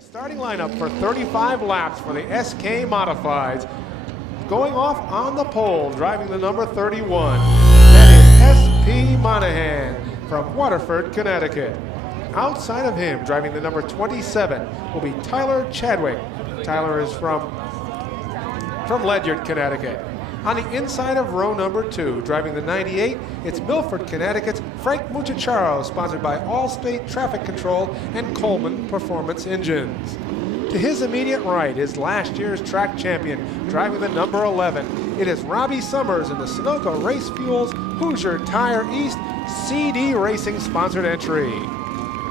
The starting lineup for 35 laps for the SK Modifieds. Going off on the pole, driving the number 31. That is SP Monahan from Waterford, Connecticut. Outside of him, driving the number 27, will be Tyler Chadwick. Tyler is from Ledyard, Connecticut. On the inside of row number 2, driving the 98, it's Milford, Connecticut's Frank Muchacharo, sponsored by Allstate Traffic Control and Coleman Performance Engines. To his immediate right is last year's track champion, driving the number 11. It is Robbie Summers in the Sunoco Race Fuels Hoosier Tire East CD Racing sponsored entry.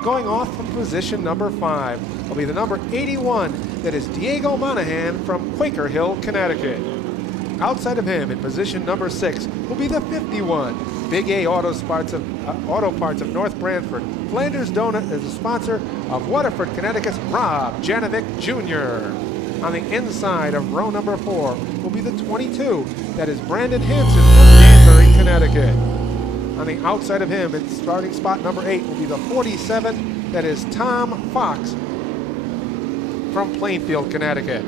Going off from position number 5 will be the number 81, that is Diego Monahan from Quaker Hill, Connecticut. Outside of him, in position number 6, will be the 51, Big A Auto Parts of North Branford. Flanders Donut is the sponsor of Waterford, Connecticut's Rob Janovic Jr. On the inside of row number 4 will be the 22, that is Brandon Hansen from Danbury, Connecticut. On the outside of him, in starting spot number 8, will be the 47, that is Tom Fox from Plainfield, Connecticut.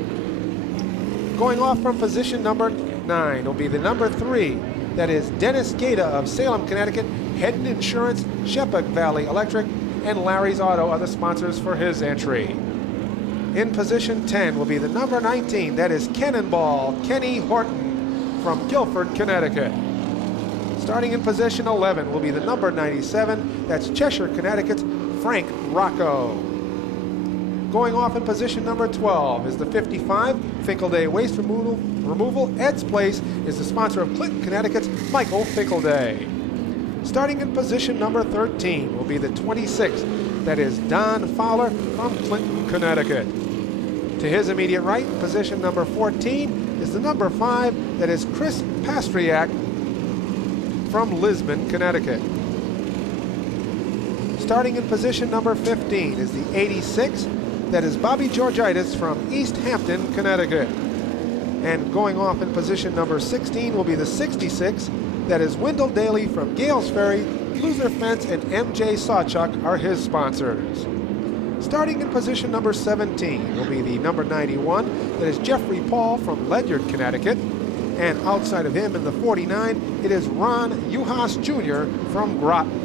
Going off from position number 9 will be the number 3, that is Dennis Gata of Salem, Connecticut. Hedden Insurance, Sheppard Valley Electric, and Larry's Auto are the sponsors for his entry. In position 10 will be the number 19, that is Cannonball Kenny Horton from Guilford, Connecticut. Starting in position 11 will be the number 97, that's Cheshire, Connecticut's Frank Rocco. Going off in position number 12 is the 55, Finkelday Waste Removal. Ed's Place is the sponsor of Clinton, Connecticut's Michael Finkelday. Starting in position number 13 will be the 26, that is Don Fowler from Clinton, Connecticut. To his immediate right, position number 14, is the number 5, that is Chris Pastriak from Lisbon, Connecticut. Starting in position number 15 is the 86, that is Bobby Georgitis from East Hampton, Connecticut. And going off in position number 16 will be the 66, that is Wendell Daly from Gales Ferry. Loser Fence and MJ Sawchuck are his sponsors. Starting in position number 17 will be the number 91, that is Jeffrey Paul from Ledyard, Connecticut. And outside of him in the 49, it is Ron Uhas Jr. from Groton.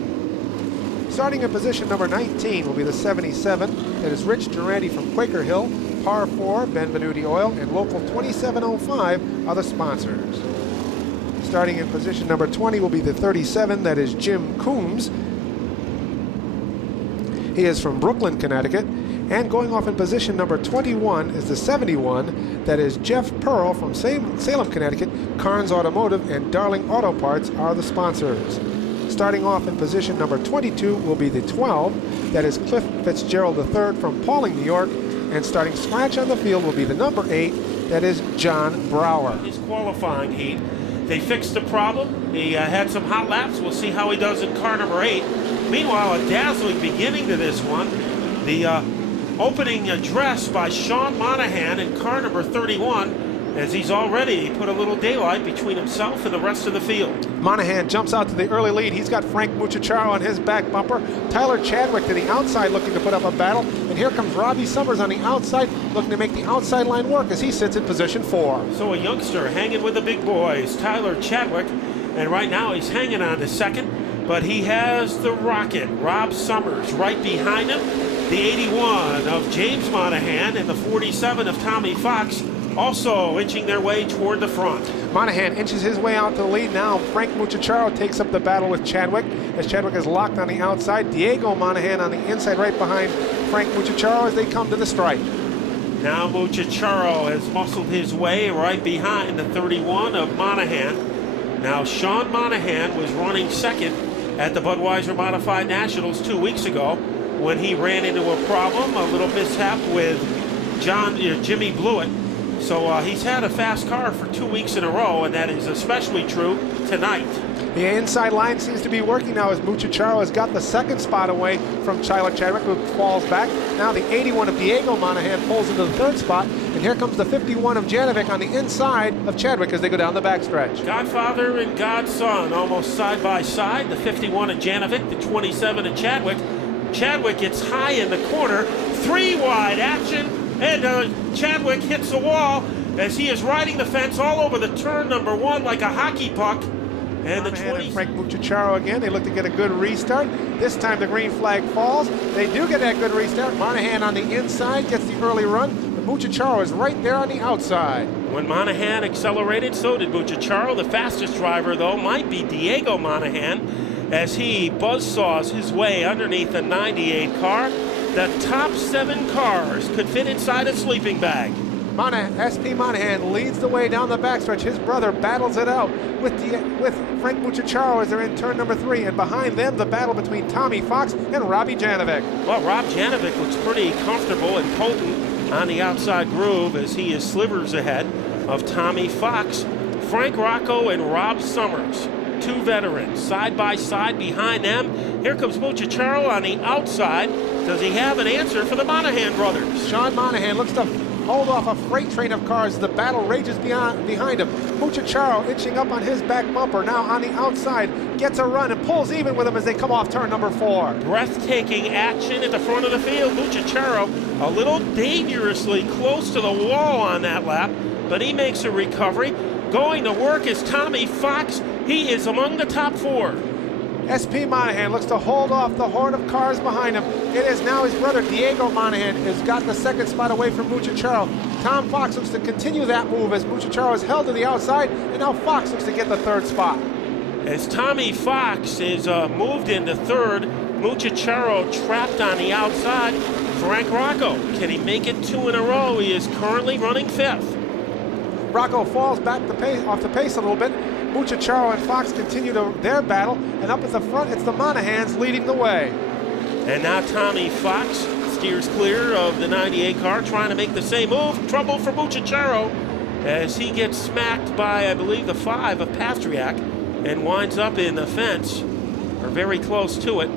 Starting in position number 19 will be the 77, that is Rich Durante from Quaker Hill. Par 4, Benvenuti Oil, and Local 2705 are the sponsors. Starting in position number 20 will be the 37, that is Jim Coombs. He is from Brooklyn, Connecticut. And going off in position number 21 is the 71, that is Jeff Pearl from Salem, Connecticut. Carnes Automotive and Darling Auto Parts are the sponsors. Starting off in position number 22 will be the 12, that is Cliff Fitzgerald III from Pauling, New York. And starting scratch on the field will be the number 8, that is John Brower. His qualifying heat. They fixed the problem. He had some hot laps. We'll see how he does in car number 8. Meanwhile, a dazzling beginning to this one. The opening address by Sean Monahan in car number 31, as he's already put a little daylight between himself and the rest of the field. Monahan jumps out to the early lead. He's got Frank Muchacharo on his back bumper. Tyler Chadwick to the outside looking to put up a battle. And here comes Robbie Summers on the outside looking to make the outside line work as he sits in position 4. So a youngster hanging with the big boys, Tyler Chadwick. And right now he's hanging on to second. But he has the rocket, Rob Summers, right behind him. The 81 of James Monahan and the 47 of Tommy Fox also inching their way toward the front. Monahan inches his way out to the lead now. Frank Muchacharo takes up the battle with Chadwick as Chadwick is locked on the outside. Diego Monahan on the inside right behind Frank Muchacharo as they come to the stripe. Now Muchacharo has muscled his way right behind the 31 of Monahan. Now Sean Monahan was running second at the Budweiser Modified Nationals 2 weeks ago when he ran into a problem, a little mishap with Jimmy Blewett. So he's had a fast car for 2 weeks in a row, and that is especially true tonight. The inside line seems to be working now as Muchacharo has got the second spot away from Tyler Chadwick, who falls back. Now the 81 of Diego Monahan pulls into the third spot, and here comes the 51 of Janovic on the inside of Chadwick as they go down the backstretch. Godfather and godson almost side by side. The 51 of Janovic, the 27 of Chadwick. Chadwick gets high in the corner. 3 wide action, and Chadwick hits the wall as he is riding the fence all over the turn number 1 like a hockey puck. And the 20. Frank Mucciacaro again. They look to get a good restart. This time the green flag falls. They do get that good restart. Monahan on the inside gets the early run. But Mucciacaro is right there on the outside. When Monahan accelerated, so did Mucciacaro. The fastest driver, though, might be Diego Monahan as he buzzsaws his way underneath the 98 car. The top 7 cars could fit inside a sleeping bag. SP Monahan leads the way down the backstretch. His brother battles it out with Frank Mucciacaro as they're in turn number 3. And behind them, the battle between Tommy Fox and Robbie Janovic. Well, Rob Janovic looks pretty comfortable and potent on the outside groove as he is slivers ahead of Tommy Fox. Frank Rocco and Rob Summers, 2 veterans, side by side behind them. Here comes Mucciacaro on the outside. Does he have an answer for the Monahan brothers? Sean Monahan looks to hold off a freight train of cars. The battle rages behind him. Mucciacaro inching up on his back bumper. Now on the outside, gets a run and pulls even with him as they come off turn number 4. Breathtaking action at the front of the field. Mucciacaro a little dangerously close to the wall on that lap, but he makes a recovery. Going to work is Tommy Fox. He is among the top 4. SP Monahan looks to hold off the horde of cars behind him. It is now his brother Diego Monahan has got the 2nd spot away from Mucciacaro. Tom Fox looks to continue that move as Mucciacaro is held to the outside, and now Fox looks to get the 3rd spot. As Tommy Fox is moved into 3rd, Mucciacaro trapped on the outside. Frank Rocco, can he make it 2 in a row? He is currently running 5th. Rocco falls back off the pace a little bit. Mucciacaro and Fox continue their battle, and up at the front, it's the Monahans leading the way. And now Tommy Fox steers clear of the 98 car, trying to make the same move. Trouble for Mucciacaro as he gets smacked by, I believe, the 5 of Pastriak and winds up in the fence, or very close to it,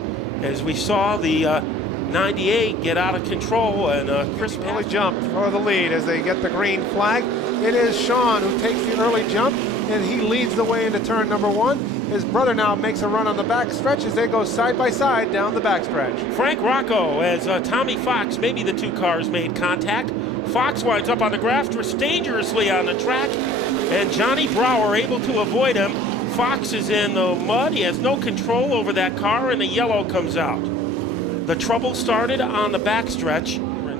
as we saw the 98 get out of control, and Chris early jump for the lead as they get the green flag. It is Sean who takes the early jump, and he leads the way into turn number 1. His brother now makes a run on the back stretch as they go side by side down the backstretch. Frank Rocco as Tommy Fox, maybe the 2 cars made contact. Fox winds up on the grass dangerously on the track, and Johnny Brower able to avoid him. Fox is in the mud. He has no control over that car, and the yellow comes out. The trouble started on the backstretch.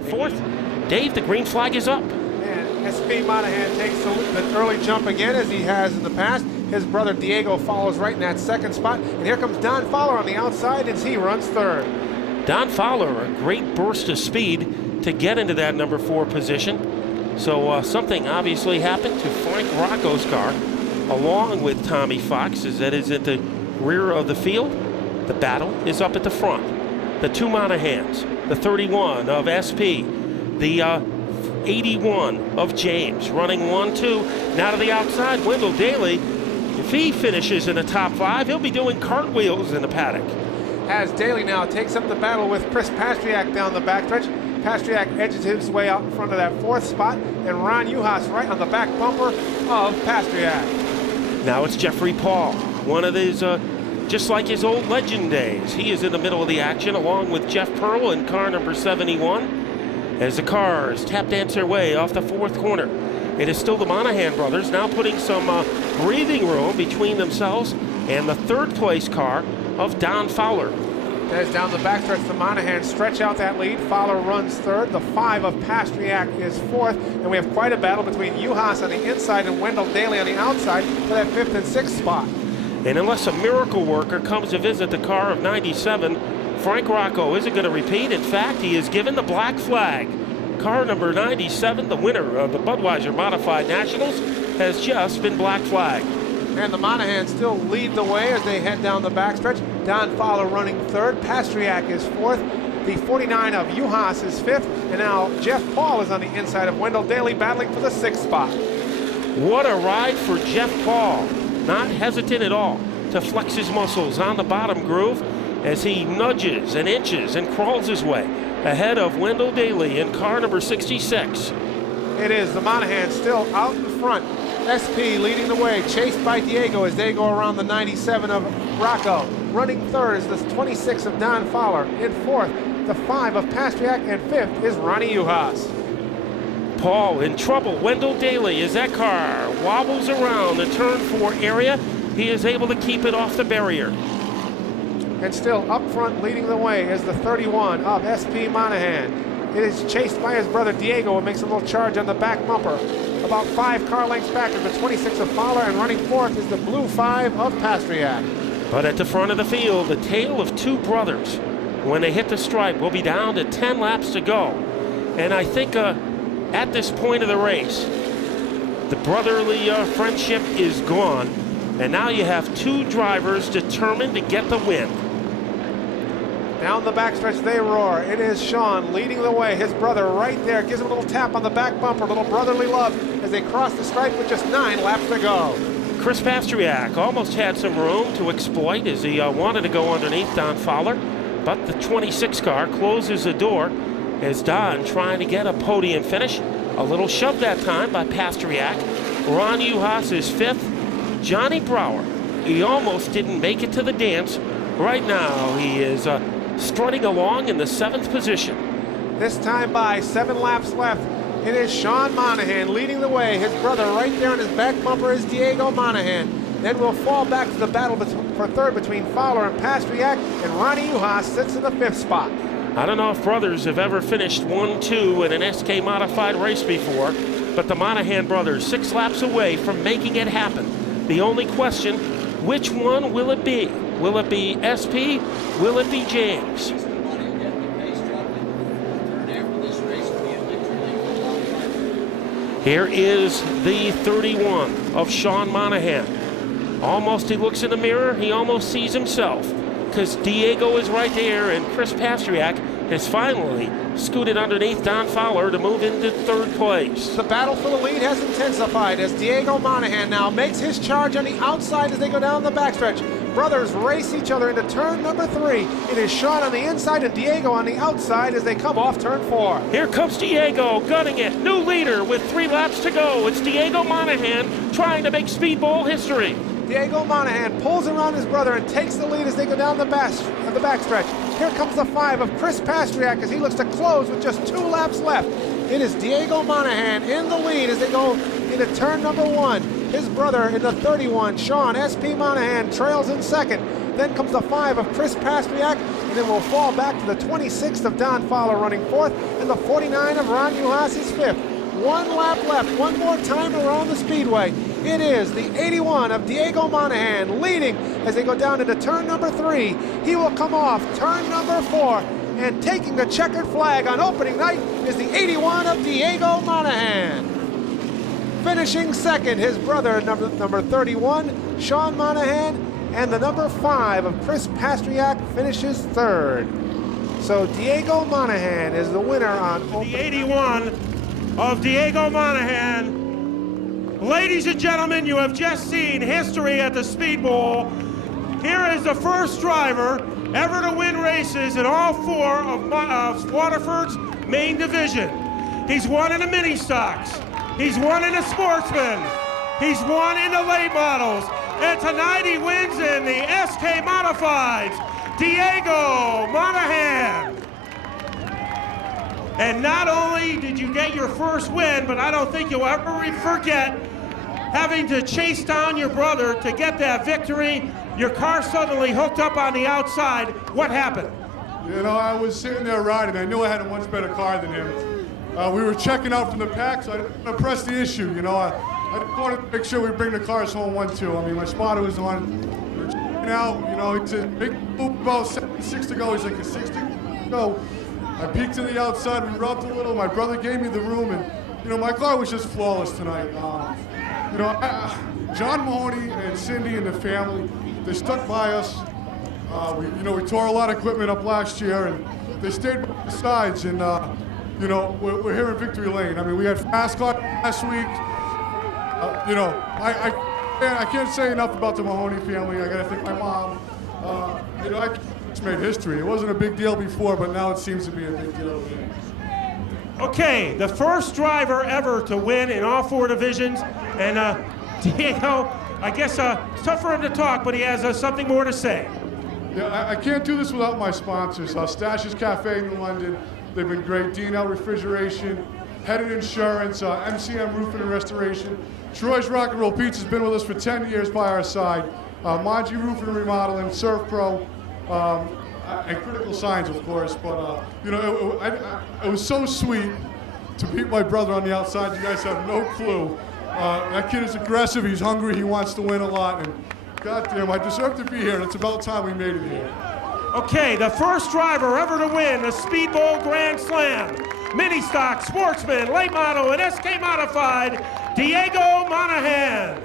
4th, Dave, the green flag is up. SP Monahan takes the early jump again as he has in the past. His brother Diego follows right in that 2nd spot. And here comes Don Fowler on the outside as he runs 3rd. Don Fowler, a great burst of speed to get into that number 4 position. So something obviously happened to Frank Rocco's car, along with Tommy Fox, as that is at the rear of the field. The battle is up at the front. The 2 Monahans, the 31 of SP, the 81 of James, running 1-2. Now to the outside, Wendell Daly. If he finishes in the top 5, he'll be doing cartwheels in the paddock. As Daly now takes up the battle with Chris Pastriak down the backstretch. Pastriak edges his way out in front of that 4th spot, and Ron Uhas right on the back bumper of Pastriak. Now it's Jeffrey Paul, one of his, just like his old legend days. He is in the middle of the action along with Jeff Pearl in car number 71. As the cars tap dance their way off the 4th corner. It is still the Monahan brothers now putting some breathing room between themselves and the 3rd place car of Don Fowler. As down the backstretch, the Monahans stretch out that lead. Fowler runs 3rd. The 5 of Pastriak is 4th. And we have quite a battle between Uhas on the inside and Wendell Daly on the outside for that 5th and 6th spot. And unless a miracle worker comes to visit the car of 97, Frank Rocco isn't going to repeat. In fact, he is given the black flag. Car number 97, the winner of the Budweiser Modified Nationals, has just been black flagged. And the Monahans still lead the way as they head down the backstretch. Don Fowler running 3rd. Pastriak is 4th. The 49 of Uhas is 5th. And now Jeff Paul is on the inside of Wendell Daly battling for the 6th spot. What a ride for Jeff Paul. Not hesitant at all to flex his muscles on the bottom groove as he nudges and inches and crawls his way ahead of Wendell Daly in car number 66. It is the Monahans still out in front. SP leading the way, chased by Diego as they go around the 97 of Rocco. Running third is the 26 of Don Fowler. In fourth, the 5 of Pastriak, and fifth is Ronnie Uhas. Paul in trouble. Wendell Daly, as that car wobbles around the turn 4 area, he is able to keep it off the barrier. And still up front leading the way is the 31 of SP Monahan. It is chased by his brother Diego, who makes a little charge on the back bumper. About 5 car lengths back is the 26 of Fowler, and running fourth is the blue 5 of Pastriak. But at the front of the field, the tale of two brothers. When they hit the stripe, we'll be down to 10 laps to go. And I think at this point of the race, the brotherly friendship is gone. And now you have two drivers determined to get the win. Down the backstretch they roar. It is Sean leading the way. His brother right there gives him a little tap on the back bumper, a little brotherly love as they cross the stripe with just 9 laps to go. Chris Pastriak almost had some room to exploit as he wanted to go underneath Don Fowler, but the 26 car closes the door as Don trying to get a podium finish. A little shove that time by Pastriak. Ron Uhas is 5th. Johnny Brower, he almost didn't make it to the dance. Right now he is strutting along in the 7th position. This time by 7 laps left. It is Sean Monahan leading the way. His brother right there on his back bumper is Diego Monahan. Then we'll fall back to the battle for third between Fowler and Pastriak, and Ronnie Uhas sits in the 5th spot. I don't know if brothers have ever finished 1-2 in an SK modified race before, but the Monahan brothers 6 laps away from making it happen. The only question, which one will it be? Will it be SP? Will it be James? Here is the 31 of Sean Monahan. Almost he looks in the mirror, he almost sees himself, because Diego is right there and Chris Pastriak has finally scooted underneath Don Fowler to move into 3rd place. The battle for the lead has intensified as Diego Monahan now makes his charge on the outside as they go down the backstretch. Brothers race each other into turn number 3. It is Sean on the inside and Diego on the outside as they come off turn 4. Here comes Diego gunning it. New leader with 3 laps to go. It's Diego Monahan trying to make Speedbowl history. Diego Monahan pulls around his brother and takes the lead as they go down the backstretch. Here comes the 5 of Chris Pastriak as he looks to close with just 2 laps left. It is Diego Monahan in the lead as they go into turn number 1. His brother in the 31, Sean SP Monahan, trails in 2nd. Then comes the 5 of Chris Pastriak, and then we'll fall back to the 26th of Don Fowler running 4th, and the 49 of Ron Uhas is 5th. 1 lap left, one more time around the speedway. It is the 81 of Diego Monahan leading as they go down into turn number 3. He will come off turn number 4, and taking the checkered flag on opening night is the 81 of Diego Monahan. Finishing 2nd, his brother, number 31, Sean Monahan, and the number 5 of Chris Pastriak finishes 3rd. So Diego Monahan is the winner on the 81 of Diego Monahan. Ladies and gentlemen, you have just seen history at the Speedbowl. Here is the first driver ever to win races in all 4 of Waterford's main division. He's won in the mini stocks. He's won in the sportsman. He's won in the late models. And tonight he wins in the SK Modifieds. Diego Monahan. And not only did you get your first win, but I don't think you'll ever forget having to chase down your brother to get that victory. Your car suddenly hooked up on the outside. What happened? You know, I was sitting there riding. I knew I had a much better car than him. We were checking out from the pack, so I didn't want to press the issue. You know, I just wanted to make sure we bring the cars home 1-2. I mean, my spotter was on. We were checking out. You know, it's a big move about 7-6 to go. He's like a 60 to go. I peeked to the outside. We rubbed a little. My brother gave me the room, and you know, my car was just flawless tonight. You know, John Mahoney and Cindy and the family, they stuck by us. We tore a lot of equipment up last year, and they stayed by the sides. And you know, we're here in Victory Lane. I mean, we had fast car last week. You know, I can't say enough about the Mahoney family. I got to thank my mom. You know, I just made history. It wasn't a big deal before, but now it seems to be a big deal. Okay, the first driver ever to win in all 4 divisions. And Diego, I guess it's tough for him to talk, but he has something more to say. Yeah, I can't do this without my sponsors. Stash's Cafe in London, they've been great. D&L Refrigeration, Headed Insurance, MCM Roofing and Restoration. Troy's Rock and Roll Pizza's been with us for 10 years by our side. Monty Roofing and Remodeling, Surf Pro, and Critical Signs, of course. But, you know, it was so sweet to beat my brother on the outside. You guys have no clue. That kid is aggressive, he's hungry, he wants to win a lot. And goddamn, I deserve to be here, and it's about time we made it here. Okay, the first driver ever to win the Speedbowl Grand Slam. Mini Stock, Sportsman, Late Model, and SK Modified, Diego Monahan.